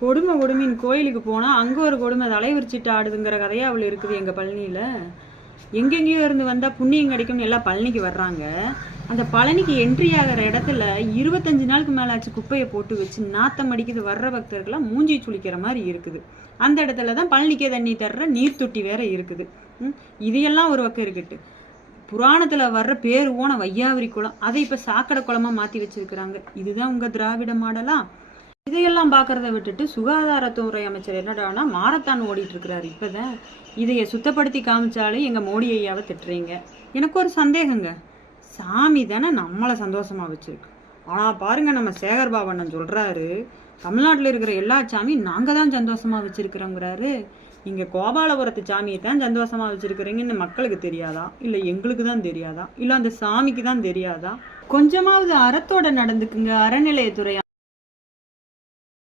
கொடுமை கொடுமைன்னு கோயிலுக்கு போனால் அங்கே ஒரு கொடுமை தலைவிரிச்சிட்டு ஆடுதுங்கிற கதையாக அவள் இருக்குது எங்கள் பழனியில். எங்கெங்கேயோ இருந்து வந்தால் புண்ணியம் கிடைக்கும்னு எல்லாம் பழனிக்கு வர்றாங்க. அந்த பழனிக்கு என்ட்ரி ஆகிற இடத்துல இருபத்தஞ்சு நாளுக்கு மேலாச்சு குப்பையை போட்டு வச்சு நாத்தம் அடிக்குது. வர்ற பக்தர்கள்லாம் மூஞ்சி சுளிக்கிற மாதிரி இருக்குது. அந்த இடத்துல தான் பழனிக்கே தண்ணி தர்ற நீர் தொட்டி வேற இருக்குது. ம், இதையெல்லாம் ஒரு பக்கம் இருக்கட்டு. புராணத்தில் வர்ற பேர் ஓன வையாவரி குளம். அதை இப்போ சாக்கடை குளமாக மாற்றி வச்சிருக்கிறாங்க. இதுதான் உங்கள் திராவிட மாடலா? இதையெல்லாம் பார்க்கறத விட்டுட்டு சுகாதாரத்துறை அமைச்சர் என்னடானா மாரத்தான் ஓடிட்டு இருக்கிறாரு இப்பதான் இதைய சுத்தப்படுத்தி காமிச்சாலே எங்க மோடி ஐயாவை திட்டுறீங்க. எனக்கு ஒரு சந்தேகங்க. சாமி தானே நம்மளை சந்தோஷமா வச்சிருக்கு. ஆனா பாருங்க நம்ம சேகர் பாபண்ணன் சொல்றாரு தமிழ்நாட்டில் இருக்கிற எல்லா சாமியும் நாங்க தான் சந்தோஷமா வச்சிருக்கிறோங்கிறாரு. நீங்கள் கோபாலபுரத்து சாமியை தான் சந்தோஷமா வச்சிருக்கிறீங்கன்னு மக்களுக்கு தெரியாதா? இல்ல எங்களுக்கு தான் தெரியாதா? இல்ல அந்த சாமிக்கு தான் தெரியாதா? கொஞ்சமாவது அறத்தோட நடந்துக்குங்க அறநிலையத்துறை